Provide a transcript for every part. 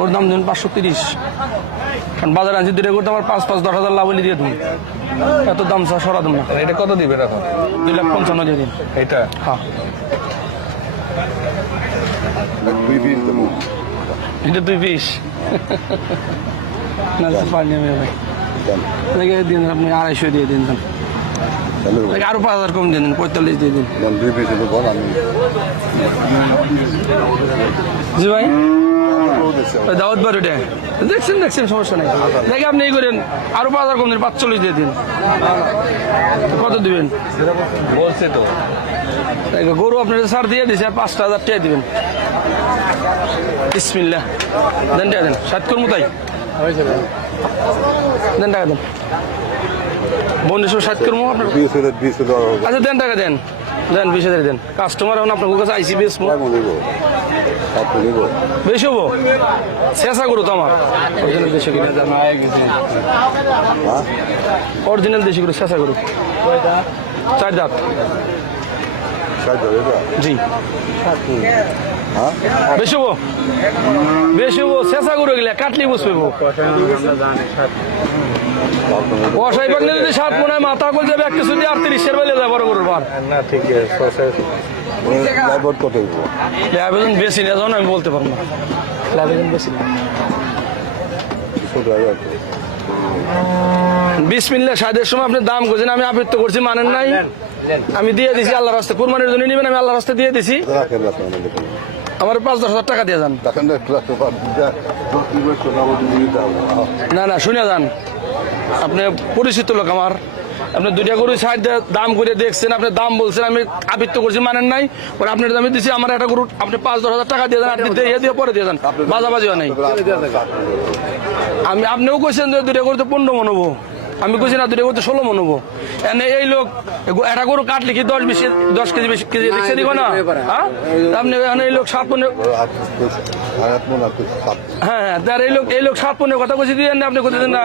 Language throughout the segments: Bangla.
ওর দাম দেবেন 530, কারণ বাজারে আনছি দুটো করতে আমার 5-10 হাজার লাভ হলে দিয়ে দেবেন। এত দাম সরা দেবো না। এটা কত দিবেন এখন? 2,55,000 দিয়ে দিন। এটা হ্যাঁ, এটা 2 পিস না পারি আমি ভাই, দিন আপনি 250 দিয়ে দিন, আরো 5,000 কম দিয়ে দিন, 45 দিয়ে দিন। জি ভাই, দাওয়াত বারোটা দেখছেন সমস্যা নেই। দেখে আপনি এই করেন, আরো 5,000 কম দিন, 45 দিয়ে দিন। কত দিবেন বলছে তো? গরু আপনার সার দিয়ে দিছে, আর 5,000 টাকা দিবেন। বিসমিল্লাহ, দেন টাকা দেন, 60 করবো তাই দেন, টাকা দেন। 1260 করবো আপনার। আচ্ছা দেন, টাকা দেন, 20,000 দেন। কাস্টমার এখন আপনার কাছে আইসি বেশ বেশি হবো, শেষা করো তো আমার অরিজিনাল দেশে কিনে, অরিজিনাল দেশি করো, শেষা করো, 4 দাঁত। জি বেশি হবো, বেশি হবো, শেষা করো গেলে কাটলি বসবে। কষাই পাকলে যদি 7 মনে হয় মাথা কল যাবে, একটা শুধু 38-এর বেলে যায় বড় গরুর বার। না ঠিক আছে, আবেদন বেশি না, যখন আমি বলতে পারবো না আবেদন বেশি না। বিসমিল্লাহ, 60-এর সময় আপনি দাম করছেন, আমি আবৃত্ত করছি, মানেন নাই। আমি দিয়ে দিছি আল্লাহ রাস্তায়, কুরবানির জন্য নেবেন, আমি আল্লাহ রাস্তায় দিয়ে দিছি। আমার 5-10 হাজার টাকা দিয়ে যান। না না, শুনে যান, আপনি পরিচিত লোক আমার, আপনি 2টা গরু সাইড দাম করে দেখছেন, আপনি দাম বলছেন, আমি আবৃত্ত করছি, মানেন নাই। পরে আপনার দামে দিচ্ছি, আমার একটা গরু আপনি 5-10 হাজার টাকা দিয়ে যান, আপনি দিয়ে পরে দিয়ে যান, বাজাবাজিও নেই। আপনিও কইছেন যে 2টা গরুতে 15 মন হবো, আমি কইছি না 2টা গরুতে 16 মন হবো। এই লোক একটা গরু কাটলে কি 10 কেজি বেশি কেজি দেখছে দিব না? হ্যাঁ, আপনি এই লোক 7 মনে, হ্যাঁ হ্যাঁ, এই লোক 7 মনের কথা কইছি দিয়ে আপনি কইতেছেন না।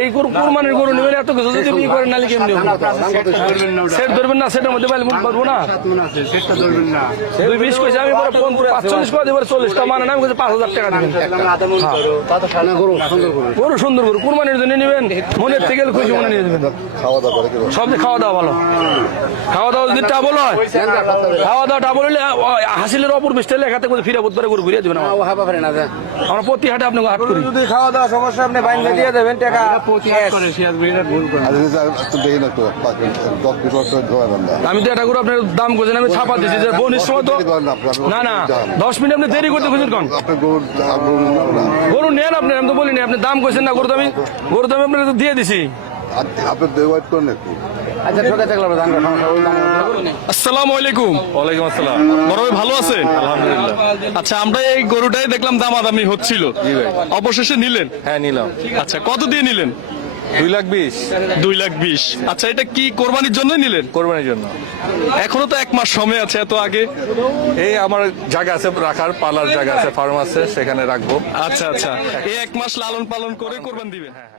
এই গরু কুরবানির গরু নেবেন, এত কিছু যদি ই করেন নালে কেমনি সেট ধরবেন না, সেটার মধ্যে পারবো না। 2 কইছি আমি, 45 করে দেবো, 40টা মানে না, আমি কইছি 5,000 টাকা দিবেন। গরু সুন্দর গরু, কুরবানির জন্য নেবেন, মনের থেকে খুশি মনে নিয়ে দেবেন। সব খাওয়া দাওয়া ভালো, খাওয়া দাওয়া যদি টাবল হয়, খাওয়া দাওয়া টাবল হলে হাসিলের অপর বেশটা লেখাতে ফিরে বুধবারে করে ঘুরিয়ে দেবেন। আমরা প্রতি হাটে আপনাকে হাট করি, যদি খাওয়া দাওয়া সমস্যা আপনি বাইন্দা দিয়ে দেবেন টাকা। আমি তো এটা করে আপনার দাম করছেন, আমি ছাপা দিচ্ছি যে বোনের সময় তো না না 10 মিনিট আপনি দেরি করতে খুঁজছেন। কোন গরু নেন আপনি, আমি তো বলিনি, আপনি দাম করছেন না, গরু দামি আপনাকে দিয়ে দিছি। আসসালামু আলাইকুম। ওয়ালাইকুম আসসালাম। বড় ভাই ভালো আছেন? আলহামদুলিল্লাহ। আচ্ছা, আমরা এই গরুটাই দেখলাম দামাদামি হচ্ছিল, অবশেষে নিলেন? হ্যাঁ নিলাম। আচ্ছা, কত দিয়ে নিলেন? 2,20,000। 2,20,000। আচ্ছা, এটা কি কোরবানির জন্য নিলেন? কোরবানির জন্য। এখনো তো 1 মাস সময় আছে, এত আগে? এই আমার জায়গা আছে রাখার, পালার জায়গা আছে, ফার্ম আছে, সেখানে রাখবো। আচ্ছা আচ্ছা, এই 1 মাস লালন পালন করে কোরবান দিবেন? হ্যাঁ।